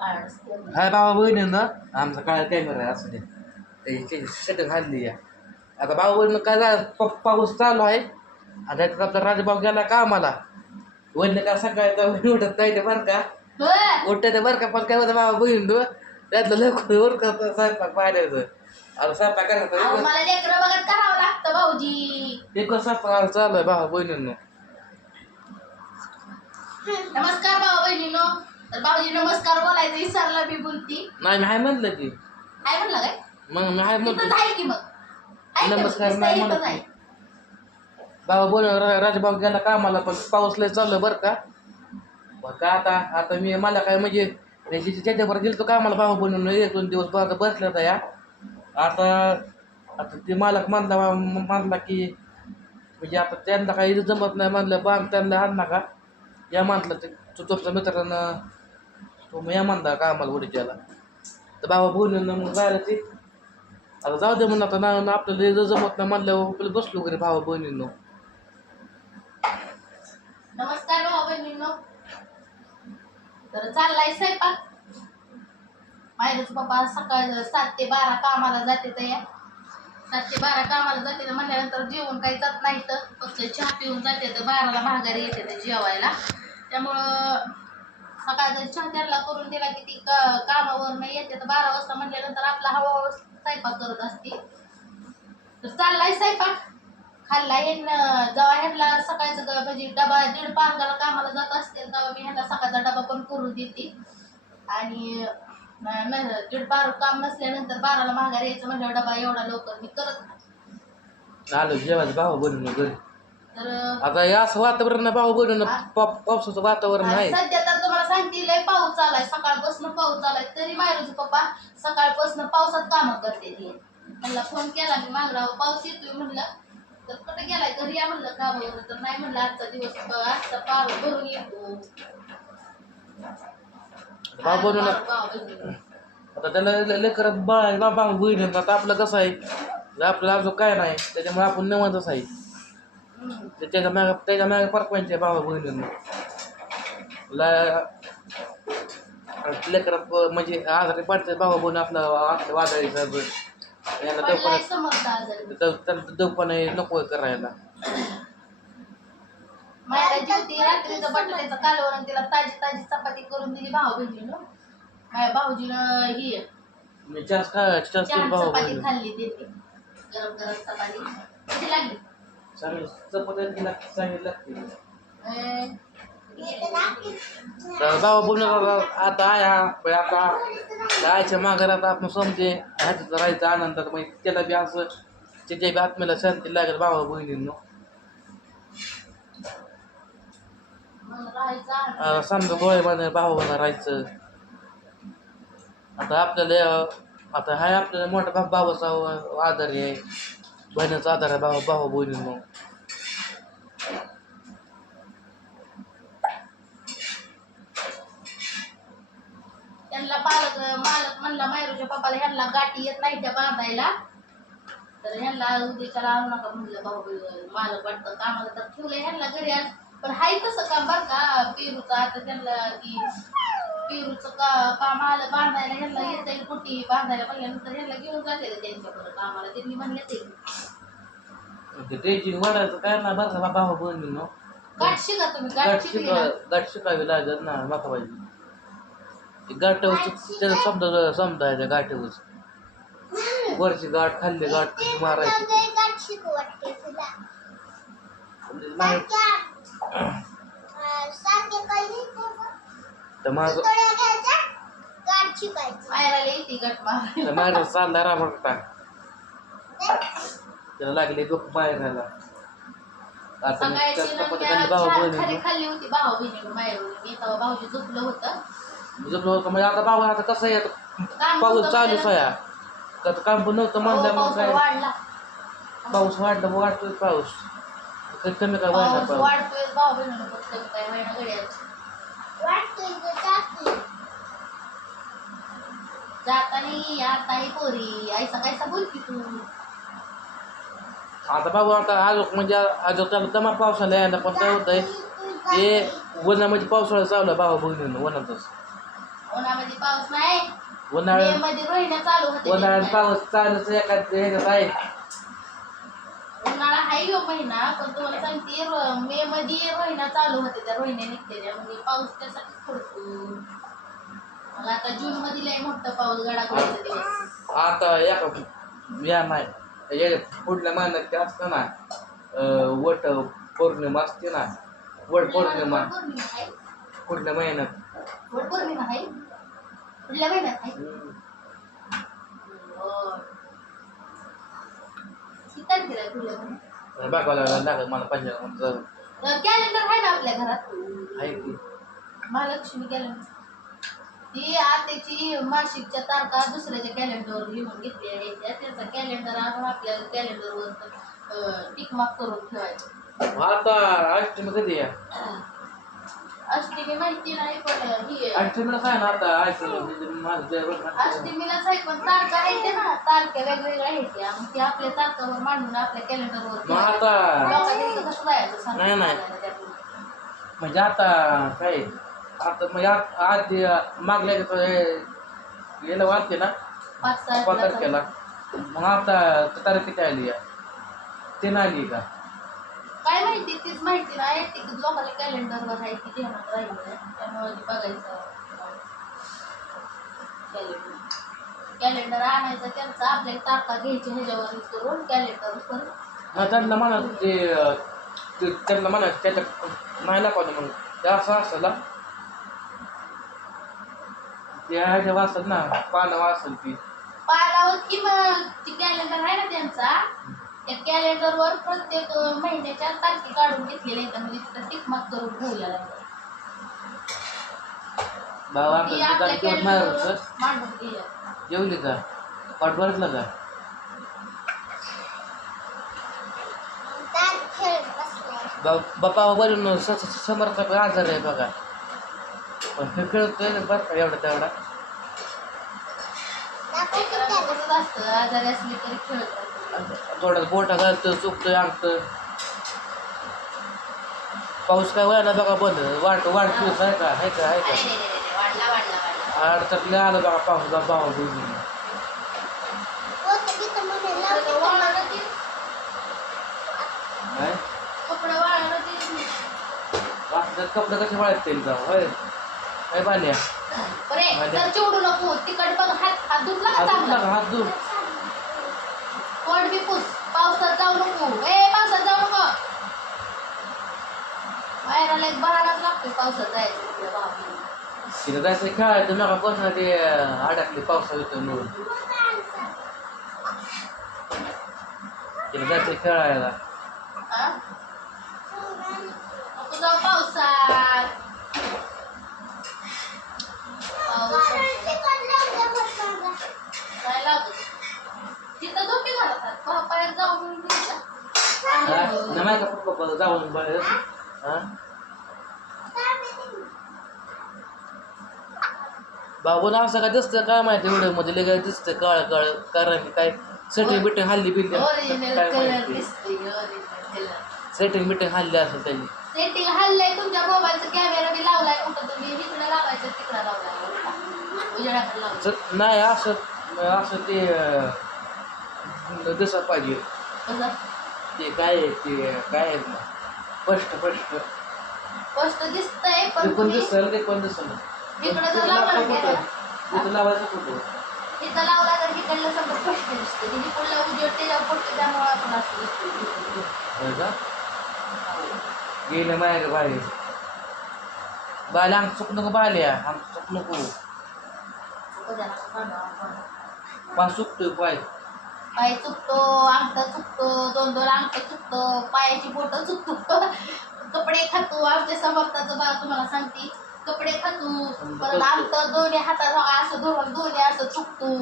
हाय बाबा बहिणीनं आमचा काळा कॅमेरा असं ते शटक हल्ली या. आता बाबा बहिणीनं काय झालं? पाऊस चालू आहे. आता आपला राजभाऊ गेला का आम्हाला वडणं का सकाळी उठत नाही ते बरं का. उठत ते बरं का? पण काय होतं बाबा बहीण त्यातलं लवकर वर करतं स्वयंपाक पाहायचं आता स्वयंपाक करायचं मला लेकरं बघत करावं लागतं भाऊजी. एक स्वयंपाक चालू आहे बाबा बहिणीनं. नमस्कार भाऊ बहिणीनो. तर भाऊजी नमस्कार बोलायचं विसरला मी बोलती. नाही मी हाय म्हणलं की. काय म्हणलं काय? मग मी हाय इथंच म्हणतो. आहे की मग? आहे का? नमस्कार नुसतं नाही. इथंच म्हणत आहे. बाबा बोल राजभाऊ गेला कामाला पण पाऊस लय चालू आहे बरं का. बरं का आता आता मी मला काय म्हणजे त्याच्यावर गेलो तो कामाला बाबा बनवून एक दोन दिवस बघा बसला होता या. आता आता ते मालक मानला मानला की म्हणजे आता त्यांना काही जमत नाही म्हणलं बांध त्यांना आण नका. या मानलं ते तो तुमच्या मित्रानं तो मग या मानला कामाला उडीच्याला तर बाबा बोलून मग जायला ते. आता जाऊ दे म्हणून आता ना आपल्याला जर जमत नाही म्हणल्यावर आपल्याला बसलो घरी भावा बहिणींनो. नमस्कार हो, भाऊ बहिणीनो. तर चाललाय स्वयंपाक. मायरच पप्पा सकाळ सात ते बारा कामाला जाते तर या सात ते बारा कामाला जाते तर म्हणल्यानंतर जेवण काही जात नाही तर फक्त चहा पिऊन जाते तर बाराला माघारी येते ते जेवायला. त्यामुळं सकाळचा चहा त्यांना करून दिला की ती का कामावरनं येते. तर बारा वाजता म्हणल्यानंतर आपला हळूहळू स्वयंपाक करत असते. तर चाललाय स्वयंपाक. खाल्ला ह्यांना जेव्हा ह्यांना सकाळचं म्हणजे डबा दीड पांगाला कामाला जात असतील तेव्हा मी ह्यांना सकाळचा डबा पण करून देते. आणि दीड बारा काम नसल्यानंतर बाराला माघारी यायचं म्हणल्यावर डबा एवढा लवकर मी करत नाही. आलो जेवायचं भावा बहिणीनं घरी तर आता असं वातावरण बहिणीनं पा- पावसाचं वातावरण आहे. सांगते लय पाऊस चालाय सकाळपासून पाऊस चालाय तरी मायरूचे पप्पा सकाळपासून पावसात कामं करते ते. त्यांना फोन केला मी मागराव पाऊस येतोय म्हणलं तर कुठे गेलाय घरी या म्हणलं कामावर तर नाही म्हणलं आजचा दिवस आजचा पार भरून येतो. आता त्याला लेकरात बाळ बाबा बहिणी आता आपलं कसं आहे आपलं अजून काय नाही त्याच्यामुळे आपण निवांतच आहे. त्याच्यामागे त्याच्यामागे परपंच आहे भावा बहिणीनं. लेकरात म्हणजे आजारी पडते भावा बहिणी आपलं आपलं वादळीचं यांना पडलाय दवपण दवपण नको करायला. मायरा जेवती रात्रीचं बटाट्याचं कालवण आणि तिला ताजी ताजी चपाती करून दिली भाऊ बहिणीनं. माझ्या भाऊजीनं ही मी चार खा चार छान भावा चपाती बहिणी खाल्ली त्यांनी गरम गरम चपाती. कशी लागली? चांगली चपात्या लागते तर बाबा बोलणार आता आया पण आता जायच्या माघार आता आपण समजे ह्याच्यात राहायचं आनंदात मग त्याला बी असं त्याच्या बी आत्म्याला शांती लागेल बाबा बहिणींनो. आता समजा गोळे बांधे भाऊ बांधा राहायचं. आता आपल्याला आता हाय आपल्याला मोठा भाऊ भावाचा आधार आहे. बहिणीचा आधार आहे भाऊ भाऊ बहिणींनो त्यांना पालक म्हणला मायरूच्या पप्पाला ह्यांना गाठी येत नाही त्या बांधायला. तर ह्यांना उद्याच्याला आणू नका म्हणलं भाऊ मालक वाटतं कामाला तर ठेवलं ह्यांना घरी आज पण हाय तसं काम बरं का पेरूचं आता त्यांना की पेरूचं का काम आलं बांधायला ह्यांना येत जाईल कुठी बांधायला म्हणल्यानंतर ह्यांना घेऊन जाते त्यांच्याकडं? कामाला त्यांनी म्हणले ते. ड्रेजिंग वाढायचं काय ना बरं का भाऊ बहिणींनो. गाठ शिका तुम्ही गाठ शिकावी लागत ना माता पाहिजे. गाठ त्याला समजा समजायचं गाठीवर. वरची गाठ खाल्ली गाठ कशी मारायची. तर माझं माझं चालला त्याला लागले डोकं आता पद्धतीने त्या भाऊ बहिणी भाऊजी झोपलं होतं. झोपलो होतो म्हणजे आता भाऊ आता कसं आहे आता काम पाऊस होतं चालूच आहे. आता काम पण नव्हतं म्हणलं मग पाऊस काय? वाढला. पाऊस वाढला वाढतोय पाऊस. कधी कमी काय वाढला पाऊस पाऊस? वाढतोय भाऊ बहिणी फक्त काय महिना घड्याच जातानी आताही पोरी ऐसा कैसा बोलती तू. आता बाबा आता आजोक म्हणजे आजोक त्याला दमा पावसाला यायला पण काय होतंय? ते वनामध्ये पावसाळा चालू आहे बाबा बहिणीनं वनातच उन्हामध्ये पाऊस नाही. मे उन्हाळ्यात मध्ये रोहिण्या चालू होते. उन्हाळ्यात पाऊस चालूच एका ह्याच्यात आहे उन्हाळा यो महिना पण तुम्हाला सांगते रो- मे मध्ये रोहिणा चालू होते त्या रोहिण्या निघते म्हणजे पाऊस त्यासाठी पडतो. मग आता जून मध्ये लय मोठा पाऊस दिवस. आता एका या नाही. याच्यात पुढल्या महिन्यात ते असतं ना अं, वट पौर्णिमा असते ना. वट पौर्णिमा आहे. पुढल्या महिन्यात. वट पौर्णिमा आहे पुढल्या महिन्यात आहे हम्म. बरं. किती तारखेला आहे पुढल्या महिन्यात बघायला लागत मला पाहिजे कॅलेंडर आहे ना आपल्या घरात आहे की महालक्ष्मी कॅलेंडर ती आत्याची मासिकच्या तारखा दुसऱ्याच्या कॅलेंडरवर लिहून घेतलेल्या आहेत त्या. त्याचा कॅलेंडर आणून आपल्या कॅलेंडरवर टिक मार्क करून ठेवायचं आता अष्टमी कधी या अष्टमी माहिती नाही पण ही अष्टमीला काय ना आता? ऐकलं म्हणजे माझं जे बघ ना, अष्टमीलाच आहे पण तारखा ते ना. तारख्या वेगवेगळ्या आहेत त्या. मग ते आपल्या तारखावर मांडून आपल्या कॅलेंडरवर आता कसं जायचं सांग नाही, नाही. म्हणजे आता काय? आता म्हणजे आ- आधी मागल्या गेलं ना पाच पाच तारखेला तारखेला. मग आता तारीख किती आली या? ते नाही आली का? काय माहिती तीच माहिती नाही. ती लोकांच्या कॅलेंडरवर आहे ती ध्यानात राहिली. त्यामुळे बघायचं. कॅलेंडर कॅलेंडर आणायचं त्यांचं आपल्या तारखा घ्यायची ह्याच्यावर करून कॅलेंडर करून. हा त्यांना म्हणा ते त्यांना म्हणा त्याच्या नाही दाखवलं म्हणून. ते असं असतं ना ते वाचतात ना पानं वाचतात ती. पालावर की मग ती कॅलेंडर आहे ना त्यांचा त्या कॅलेंडरवर प्रत्येक महिन्याच्या तारखे काढून घेतलेल्या आहेत म्हणजे तिथं टिक मार्क करून ठेवलेला आहे. ती आपल्या कॅलेंडरवर मांडून दिलं जेवली का पाठ का बा- बापा वरून स- स- समर्थाचा आजार आहे बघा. पण हे कळतोय ना बरं का एवढा तेवढा. लेकरांचं तसंच असतं आजारी असली तरी खेळत. थोडा बोटा घालतं चुकतोय अंगतं पाऊस काय वयाला बघा बंद. वाट वाट पिऊस आहे का? आहे का? आहे का? अडचणले आलं बघा पाऊस भावा. कपडे कसे वाळतील जाऊ होय. काय पाण्या हात हात धुतला का हात धुतला चांगला का हात धुत कोण बी पुस पावसात जाऊ नको ए पावसात जाऊ नको बाहेर एक बहाणाच लागतोय पावसात जायचं कुठल्या भावाला. तिला जायचं खेळायचं नका कोण ते अडकले पावसा येतो म्हणून तिला जायचं खेळायला हा? नको जाऊ पावसात पावसात काय लागत बाहेर जाऊन? नाही का पप्पा जाऊन बाहेर हा बाबून असं काय दिसतं काय माहिती व्हिडिओमध्ये काय दिसतं काळ काळ. कारण की काय सेटिंग बिटिंग हल्ली बिल्ली काय माहिती? कलर सेटिंग बिटिंग हल्ली असेल त्यांनी. सेटिंग हल्लंय तुमच्या मोबाईलचा कॅमेरा बी लावलाय कुठं तुम्ही इकडे लावायचं तिकडे लावलाय. उजेडाकडे लावलाय. ज- नाही असं असं ते दिसत पाहिजे. ते काय आहे ते काय आहे? ना स्पष्ट स्पष्ट. स्पष्ट दिसतंय ते पण पण दिसल ते पण दिसल. इकडं लावला camera, तिथं लावायचं कुठं? इथं लावला तर इकडलं सगळं स्पष्ट दिसतं तिने पुढला उजेड त्याच्यावर पडतो त्यामुळे आपण असं दिसतो होय का? गेले बाहेर. बाले आम चुक नको बाले आम चुक नको पा चुकतोय पाय पाय चुकतो अंगठा चुकतो दोन दोन अंगठ चुकतो पायाची बोट चुकतो. कपडे खातो आमच्या समर्थाचं बा तुम्हाला सांगते. कपडे खातो परत अंगठ दोन्ही हातात असं धरून दोन्ही असं चुकतो.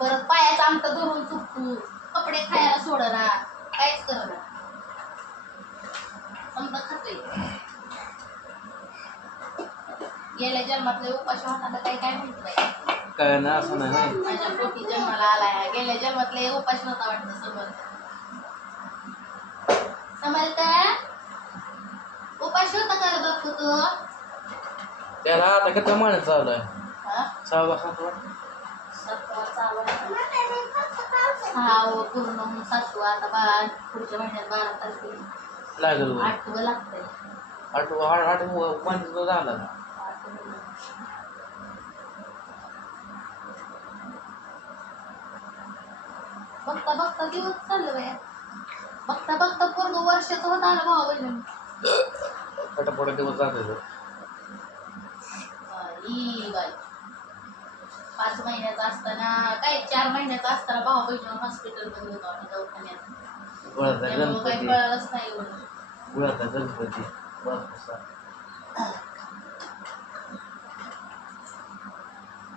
परत पायाचं अंगठ धरून चुकतो. कपडे खायला सोडना काहीच करणार समजा खातोय. गेल्या जन्मातले उपाशी होताना काही काय माहिती नाही. काय ना असं नाही. माझ्या पोटी जन्माला आलाय गेल्या जन्मातले उपास नव्हता वाटतं समर्थ समर्थ उपास होता कर बापू तू त्याला आता किती महिन्यात चालू आहे हा सहावा सातवा सातवा चालू आहे. सहावं पूर्ण होऊन सातवा आता बारा पुढच्या महिन्यात बारा तारखेला लागल. आठवं लागतंय आठवा आठ आठवा पंधरा झाला आठवं. बघता बघता दिवस चाललं बाया बघता बघता पूर्ण वर्षाचं होत आलं भाऊ बहिणी पटापटा दिवस जाते बाई बाई. पाच महिन्याचा असताना काय चार महिन्याचा असताना भाऊ बहिणी हॉस्पिटलमध्ये होतो आम्ही दवाखान्यात. त्यामुळं काही गणपती कळालंच नाही एवढं. गुळाचा गणपती. बाप्पा.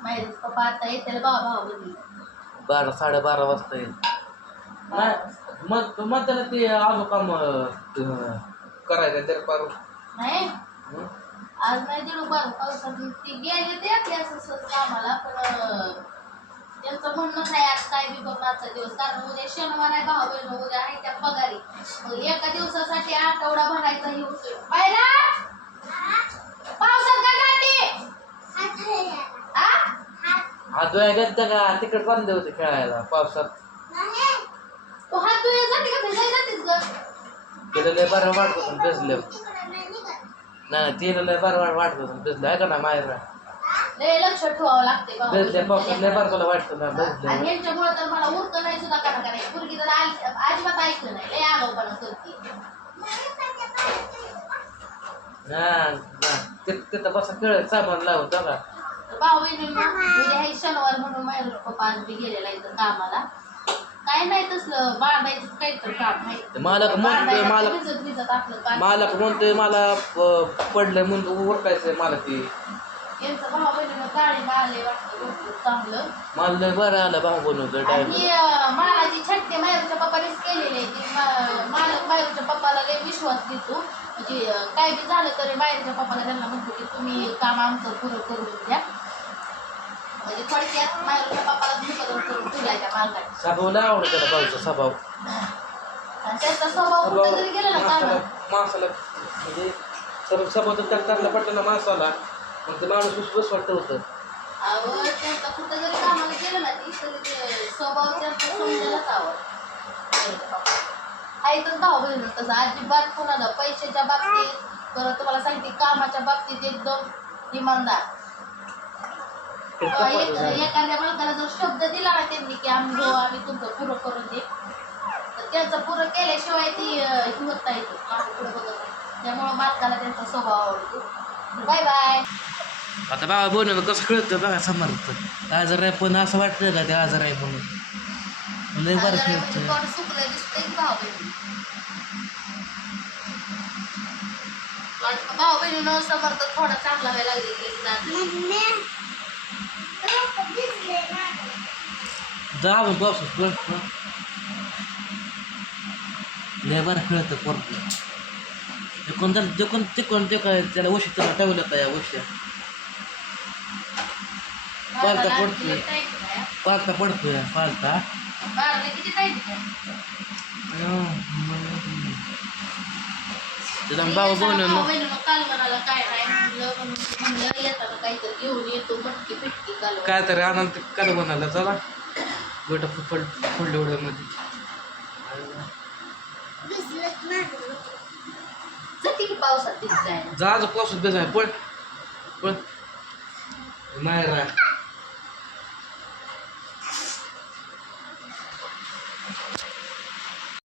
माहिती पप्पा आता येते भाऊ भाऊ बहिणी. बारा साडेबारा वाजता येईल. नाही मग मग त्याला ते आलो काम करायचं तर पार नाही. हं? आज नाही दिलो बरं पावसात. ती गेले ते आपल्या असं सहज कामाला पण अं, त्यांचं म्हणणं नाही आज काय बी बघ आजचा दिवस. कारण उद्या शनिवार आहे भाऊ बहीण उद्या आहे त्या पगारी. मग एका दिवसासाठी आठवडा भरायचा हे होतोय पाहिला? पावसात का जाते आ? हा दोया गंत का? तिकडे बांधले होते खेळायला पावसात. तू हात धुया जाते का? भिजायला जातेस ग. तिला लय बरं वाटत होतं भिजलं. नाही तिला लय बरं वाट वाटत होतं भिजलं. आहे का ना मायरा लय लक्ष ठेवावं लागते पावसात लय बरं. तुला वाटतं ना आणि भिजलं यांच्यामुळे तर मला नाही सुद्धा करा करायची मुलगी तर अजिबात ऐकलं नाही. लय आगाऊपणा करते. हा हा. ते- तिथं बसा खेळत सामान लावून बघा भाऊ उद्या आहे शनिवार म्हणून माझ्या पप्पा आज बी गेलेला इथं कामाला. काय नाही तसलं बांधायचं काहीतरी काम नाही मालक म्हणतोय मालक भिजत भिजत आपलं काम मालक म्हणतोय मला प- पडलंय म्हणून उरकायचंय मला ते. यांचं भाऊ बहिणीनं गाडी वाटतं चांगलं. मला लय बरं आलं भाऊ बनवतं टाइम आणि अं, मालाची छट्टे मायरूच्या पप्पानेच केलेली आहे. ती मा- मालक मायरूच्या पप्पाला लय विश्वास देतो. म्हणजे अं, काय बी झालं तरी मायरूच्या पप्पाला त्यांना म्हणतो की तुम्ही काम आमचं पुरं करून द्या म्हणजे थोडक्यात मायरूच्या पप्पाला मुकदम करून ठेवलाय त्या मालकाने स्वभाव आवडत त्याला भाऊचा स्वभाव आणि त्यांचा स्वभाव कुठं जरी गेला ना माणसाला म्हणजे सर्व स्वभाव तर त्याला चांगला पडलं ना माणसाला मग ते माणूस विश्वास वाटतं होतं. अहो त्यांचा कुठं जरी कामाला गेलं ना ती तरी ते स्वभाव त्यांचा समजायलाच आवड आहेतच भाऊ बहिण तसं अजिबात कोणाला पैशाच्या बाबतीत परत तुम्हाला सांगते कामाच्या बाबतीत एकदम इमानदार ते किंवा कपाळ एक- झालं. एखाद्या माणसाला जर शब्द दिला ना त्यांनी की आम्ही हो आम्ही तुमचं पुरं करून दे तर त्यांचं पुरं केल्याशिवाय ती होत नाही. पुढं बघत त्यामुळं मालकाला त्यांचा स्वभाव आवडतो. Bye bye. आता बाबा बनवलं कसं कळतं बघा समर्थ आजार आहे पण असं वाटतं का ते आजार आहे म्हणून? लय बरं म्हणजे सुकलं दिसतंय की भाऊ बहिणी? बहिणीनं समर्थ थोडा चांगला व्हायला लागले की जात जाऊन पाऊस कळत लय बरं कळतं पोरतं ते कोणत्या जे कोण ते कोण ते काय त्याला उशी त्याला ठेवलं होतं या उश्या पालथा पडतोय. पालता पडतोय पालता. त्याला काल म्हणाला काय म्हणलं म्हणून म्हणलं काल तरी आनंद काय बनायला चला. गोट फुल फुलमध्ये जाते की पावसात दिसत आहे जा जो पाऊस बेजाय पण पण मायरा